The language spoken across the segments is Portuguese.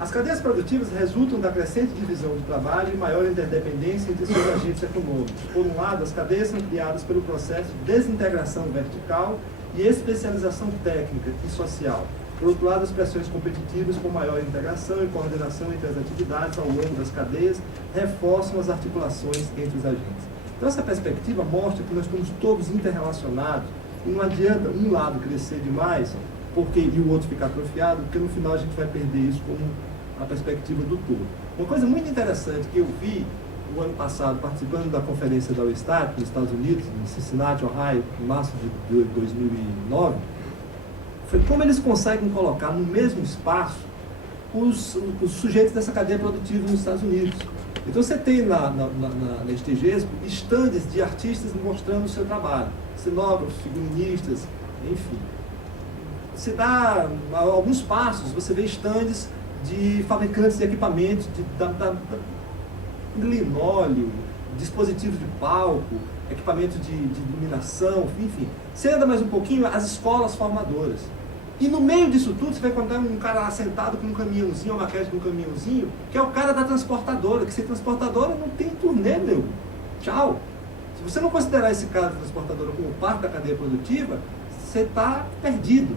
As cadeias produtivas resultam da crescente divisão do trabalho e maior interdependência entre seus agentes econômicos. Por um lado, as cadeias são criadas pelo processo de desintegração vertical e especialização técnica e social. Por outro lado, as pressões competitivas com maior integração e coordenação entre as atividades ao longo das cadeias reforçam as articulações entre os agentes. Então, essa perspectiva mostra que nós estamos todos interrelacionados e não adianta um lado crescer demais e o outro ficar atrofiado, porque no final a gente vai perder isso como a perspectiva do todo. Uma coisa muito interessante que eu vi o ano passado, participando da conferência da USTAT, nos Estados Unidos, em Cincinnati, Ohio, em março de 2009, foi como eles conseguem colocar no mesmo espaço os sujeitos dessa cadeia produtiva nos Estados Unidos. Então você tem na STGESP estandes de artistas mostrando o seu trabalho, cenógrafos, figurinistas, enfim. Você dá alguns passos, você vê estandes de fabricantes de equipamentos, de linóleo, dispositivos de palco, equipamentos de iluminação, enfim. Você anda mais um pouquinho, as escolas formadoras. E no meio disso tudo, você vai encontrar um cara lá sentado com um caminhãozinho, uma maquete de um caminhãozinho, que é o cara da transportadora, que sem transportadora não tem turnê, meu. Tchau. Se você não considerar esse cara da transportadora como parte da cadeia produtiva, você está perdido.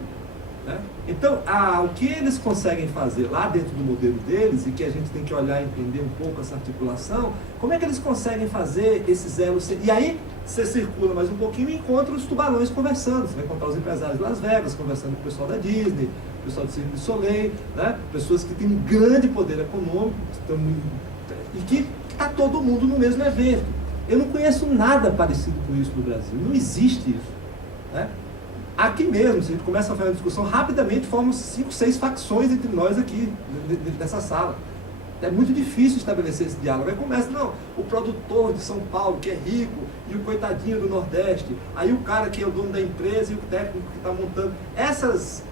Né? Então, o que eles conseguem fazer lá dentro do modelo deles, e que a gente tem que olhar e entender um pouco essa articulação, como é que eles conseguem fazer esses elos? E aí, você circula mais um pouquinho e encontra os tubarões conversando. Você vai encontrar os empresários de Las Vegas conversando com o pessoal da Disney, o pessoal do Cirque du Soleil, né? Pessoas que têm um grande poder econômico e que está todo mundo no mesmo evento. Eu não conheço nada parecido com isso no Brasil. Não existe isso. Né? Aqui mesmo, se a gente começa a fazer uma discussão, rapidamente formam 5, 6 facções entre nós aqui, nessa sala. É muito difícil estabelecer esse diálogo. Aí começa, não, o produtor de São Paulo, que é rico, e o coitadinho do Nordeste, aí o cara que é o dono da empresa e o técnico que está montando. Essas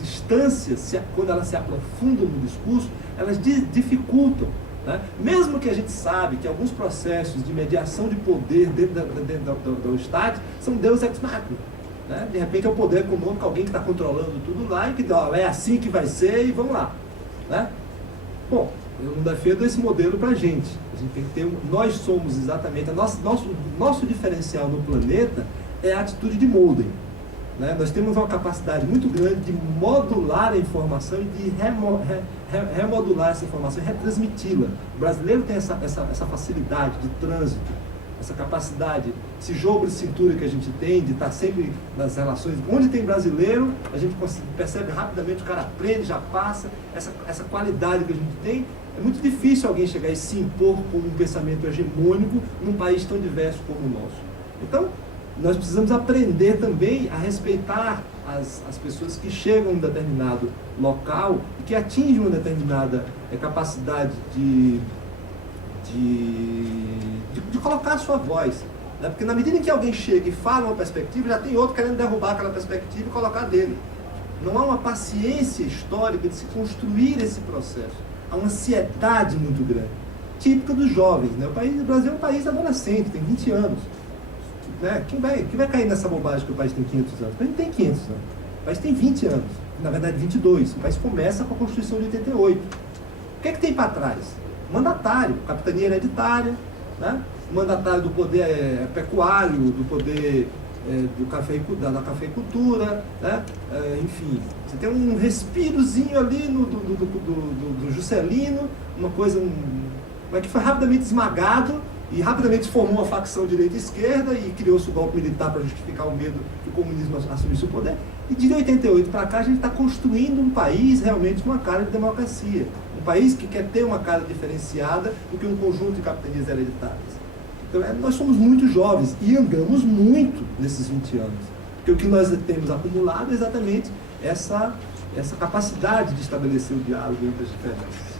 distâncias, quando elas se aprofundam no discurso, elas dificultam. Né? Mesmo que a gente sabe que alguns processos de mediação de poder dentro do Estado são deus ex machina. Né? De repente é o poder econômico, alguém que está controlando tudo lá e que é assim que vai ser e vamos lá. Né? Bom, eu não defendo esse modelo para a gente. A gente tem que ter. Nós somos exatamente. Nosso diferencial no planeta é a atitude de Molden. Né? Nós temos uma capacidade muito grande de modular a informação e de remodular essa informação e retransmiti-la. O brasileiro tem essa facilidade de trânsito, essa capacidade, esse jogo de cintura que a gente tem, de estar sempre nas relações. Onde tem brasileiro, a gente percebe rapidamente, o cara aprende, já passa. Essa qualidade que a gente tem, é muito difícil alguém chegar e se impor com um pensamento hegemônico num país tão diverso como o nosso. Então, nós precisamos aprender também a respeitar as pessoas que chegam em um determinado local e que atingem uma determinada capacidade de colocar a sua voz. Né? Porque na medida em que alguém chega e fala uma perspectiva, já tem outro querendo derrubar aquela perspectiva e colocar dele. Não há uma paciência histórica de se construir esse processo. Há uma ansiedade muito grande, típica dos jovens. Né? O Brasil é um país adolescente, tem 20 anos. Né? Quem vai cair nessa bobagem que o país tem 500 anos? O país não tem 500 anos. O país tem 20 anos. Na verdade, 22. O país começa com a Constituição de 88. O que é que tem para trás? Mandatário, capitania hereditária, né? Mandatário do poder pecuário, do poder da cafeicultura, né? Enfim, você tem um respirozinho ali do Juscelino, uma coisa que foi rapidamente esmagado e rapidamente formou uma facção direita e esquerda e criou-se o golpe militar para justificar o medo que o comunismo assumisse o poder. E de 88 para cá a gente está construindo um país realmente com uma cara de democracia. Um país que quer ter uma cara diferenciada do que um conjunto de capitanias hereditárias. Então nós somos muito jovens e andamos muito nesses 20 anos. Porque o que nós temos acumulado é exatamente essa capacidade de estabelecer o diálogo entre as diferenças.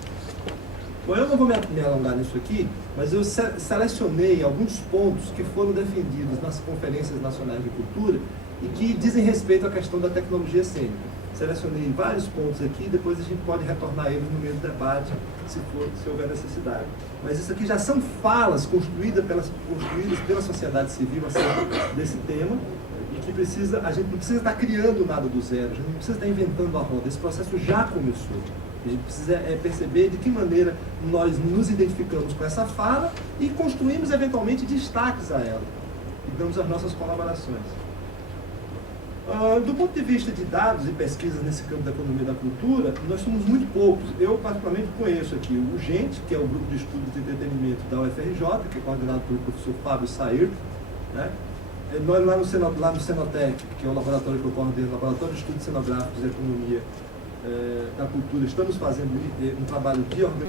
Bom, eu não vou me alongar nisso aqui, mas eu selecionei alguns pontos que foram defendidos nas conferências nacionais de cultura e que dizem respeito à questão da tecnologia cênica. Selecionei vários pontos aqui, depois a gente pode retornar eles no meio do debate, se houver necessidade. Mas isso aqui já são falas construídas pela sociedade civil acerca desse tema, e que a gente não precisa estar criando nada do zero, a gente não precisa estar inventando a roda, esse processo já começou. A gente precisa perceber de que maneira nós nos identificamos com essa fala e construímos eventualmente destaques a ela e damos as nossas colaborações. Do ponto de vista de dados e pesquisas nesse campo da economia da cultura, nós somos muito poucos. Eu particularmente conheço aqui o GENT, que é o Grupo de Estudos de Entretenimento da UFRJ, que é coordenado pelo professor Fábio Sair, né? Nós lá no Cenotec, que é o laboratório que eu coordeno, o Laboratório de Estudos Cenográficos e Economia da Cultura, estamos fazendo um trabalho de organização